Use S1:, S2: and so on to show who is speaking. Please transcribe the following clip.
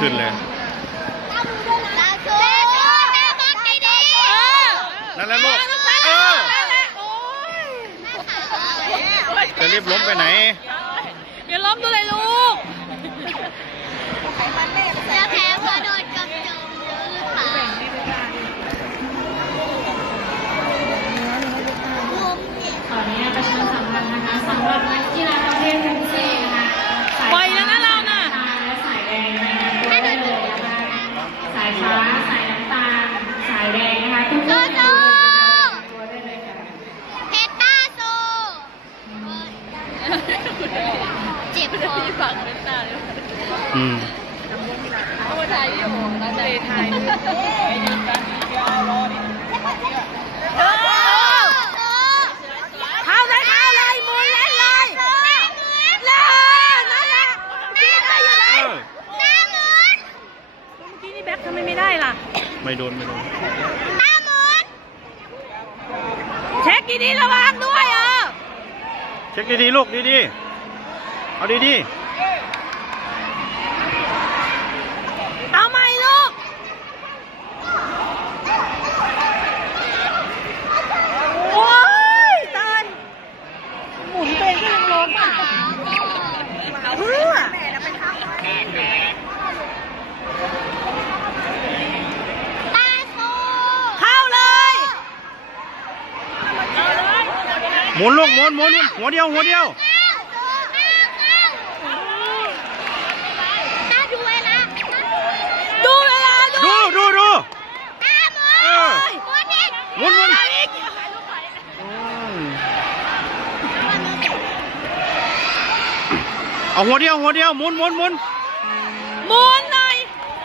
S1: ขึ้นเลย
S2: ตาโซ่ตาบักดี
S1: นั่นแหละลูก เออ จะรีบล้มไปไหน
S3: อย่าล้มตัวเลยลูก
S2: เสื้อแพ้พราะโดนกำจมเยอะหรือเปล่า
S4: ขออนุญาตประชาสัมพันธ์นะคะสำหรับนักกีฬาประเภทบุฟเฟ่ต์นะคะสาย
S3: ปล่อยแล้วนะเราน่ะ
S4: สายและสายแดงนะคะตัวได้เลยนะคะสายฟ้าสายน้ำตาล สายแดงนะคะทุกคนอยู่ตัวได้เลยค่ะ
S2: เพชรตาโซ่ เจ็บคอ
S3: พี่ฝังเป็นตาเลย
S1: อืม
S3: เอามาถ่ายวิดีโอเราจะถ่ายเข้าเลยเข้าเลยหมุนเล่นเลยเล่นนั่นแหละพี่ได้อยู่ไหน
S1: เออ
S2: หน้าหมุน
S3: เมื่อกี้นี่แบ็คทำไมไม่ได้ล่ะ
S1: ไม่โดนไม่โดน
S2: หน้าหมุน
S3: เช็คดีๆระวังด้วยเออ
S1: เช็คดีๆลูกดีๆ เอาดี
S3: เอาใหม่ลูก โอ้ยตายหมุนตัวเองก็ยังล้มอะเพื่อ
S2: ตาโซ่
S3: เข้าเลย
S1: ๆหมุนลูกหมุนหมุนหัวเดียวหัวเดียว
S2: ตาดูเวลา
S3: ดูเวลาดู
S1: ดูดูดู
S2: ตาหมุน
S1: เออ
S2: ห มุนอีก
S1: หมุนหมุน
S3: อีก
S1: เอาหัวเดียวหัวเดียวหมุนหมุนหมุน
S3: หมุนหน่อย